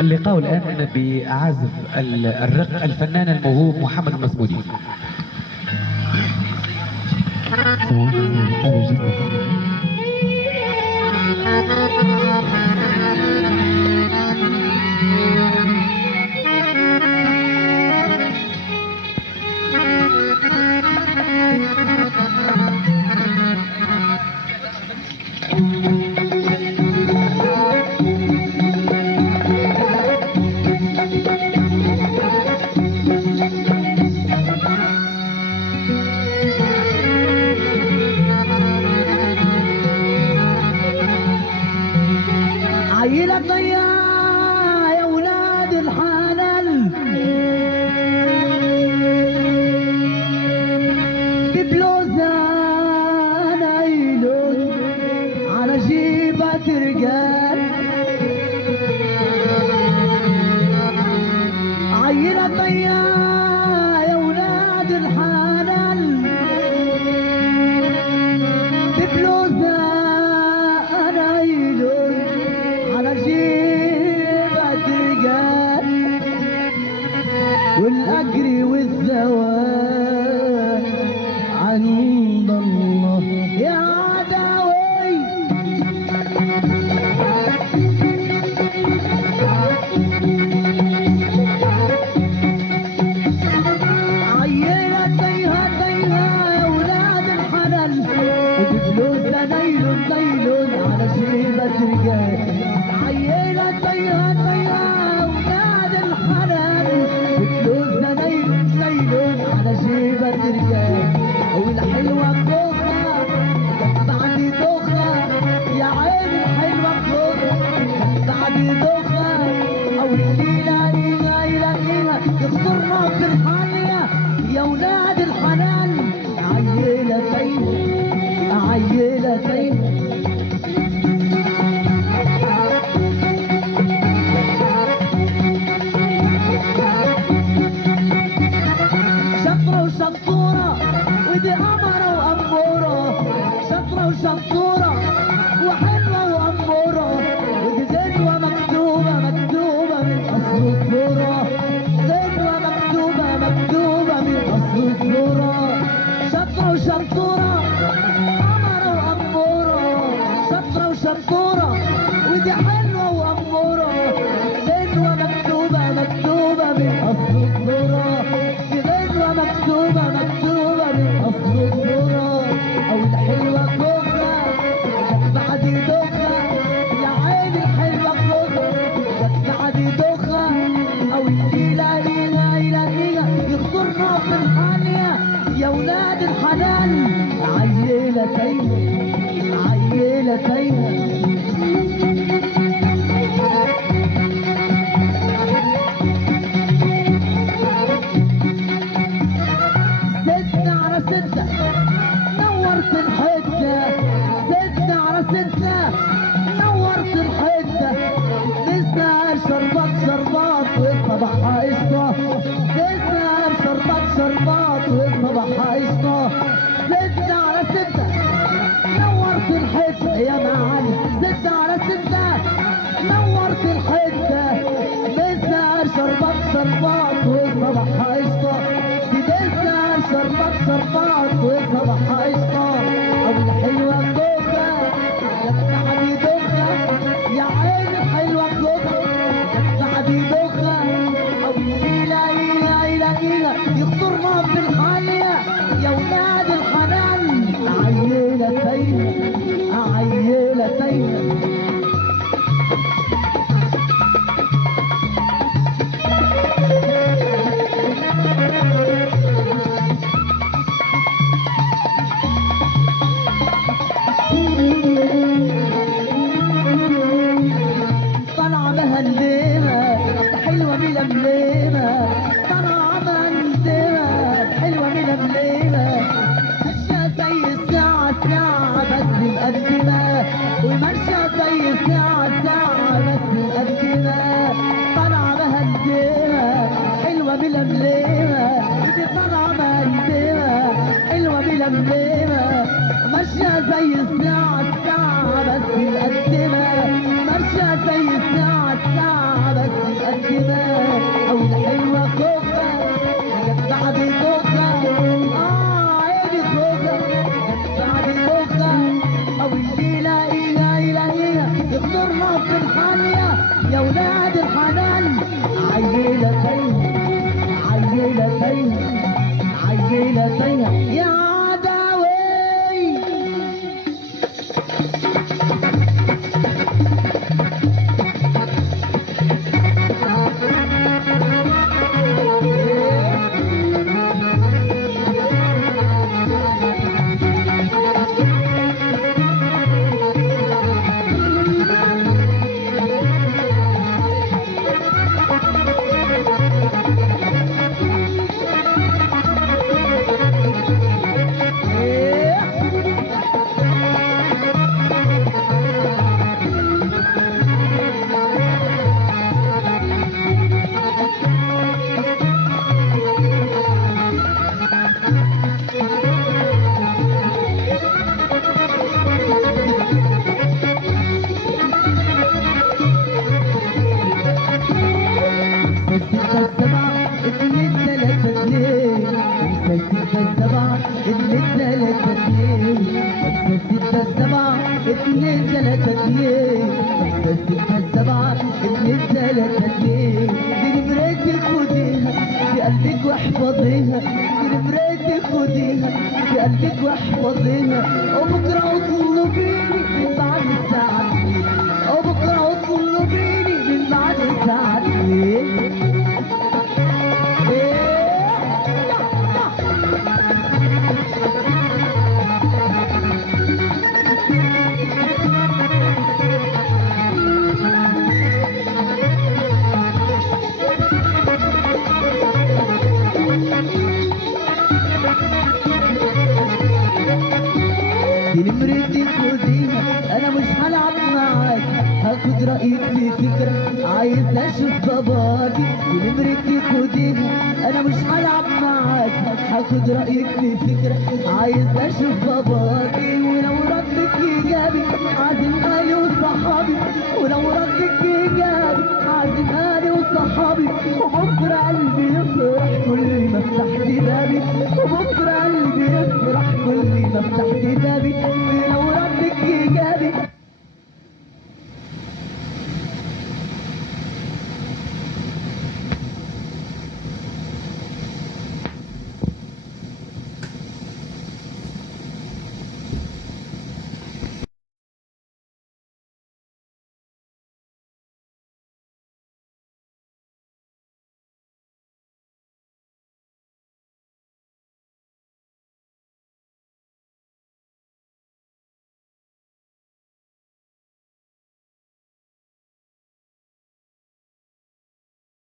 اللقاء الآن بعازف الرق الفنان الموهوب محمد المسمودي. عيلة ضياع يا ولاد الحلال ببلوزة نايلون على جيبة رجال. عيلة ضياع يا ولاد الحلال ببلوزة نايلون على جيبة رجال، والأجر والزواج عند الله يا عداوي. عيلة تايهة تايهة يا ولاد الحلال وبفلوسها نايلون نايلون على جيبة رجال. عيلة تايهة تايهة ولاد الحلال بفلوسها نايلون نايلون على جيبة رجال. والحلوة كوخة بعد دوخة يا عين الحلوة كوخة بعد دوخة. أو الليلة ليلة يلاقيها يخطرنا في الحالية يا ولاد الحلال. عيلة تايهة عيلة تايهة شطرة وشطورة ودي قمرة وأمورة. شطرة وشطورة وحلوة وأمورة ودي غنوة مكتوبة مكتوبة من أصل الصورة. غنوة مكتوبة مكتوبة من أصل الصورة. شطرة وشطورة قمرة وأمورة. شطرة وشطورة ودي حلوة وأمورة. غنوة مكتوبة مكتوبة من أصل الصورة. دي غنوة مكتوبة مكتوبة من أصل الصورة. أو الحلوة كوخة جت بعد دوخة يا عين الحلوة كوخة جت بعد دوخة. أو الليلة ليلة يلاقيها يخطرنا في الحالية يا ولاد الحلال. عيلة تايهة عيلة تايهة ستة على ستة نورت الحتة. ستة على ستة نورت الحتة. لسه شربات شربات والصباح قشطة. لسه شربات شربات والصباح قشطة. ستة على ستة نورت الحتة يا معلم. ستة على ستة نورت الحتة. لسه شربات شربات والصباح قشطة. لسه شربات شربات والصباح قشطة. أو الحلوة كوكا جت بعد دوخة يا عين الحلوة كوكا جت بعد دوخة. أو الليلة ليلة يلاقيها يخطرنا في الحالية يا ولاد الحلال. عيلة تايهة عيلة تايهة الحانية يا ولاد الحنان. عيلة تايهة عيلة تايهة عيلة تايهة يا عداوي. اتنين تلاتة اتنين خمسة ستة سبعة اتنين تلاتة اتنين. دي نمرتك خديها في قلبك واحفظيها. دي نمرتك خديها في قلبك واحفظيها. وبكرة اطلبيني من بعد الساعة 2. وبكرة اطلبيني من بعد الساعة 2. نمرتي خديها انا مش هلعب معاك. هاخد رايك في فكره عايز اشوف باباكي. نمرتي خديها انا مش هلعب معاك. هاخد رايك في فكره عايز اشوف باباكي. ولو ردك ايجابي عازم اهلي وصحابي. ولو ردك ايجابي عازم اهلي وصحابي. وبكره قلبي يفرح كل ما فتحت بابي. وبكره قلبي يفرح كل ما فتحت بابي.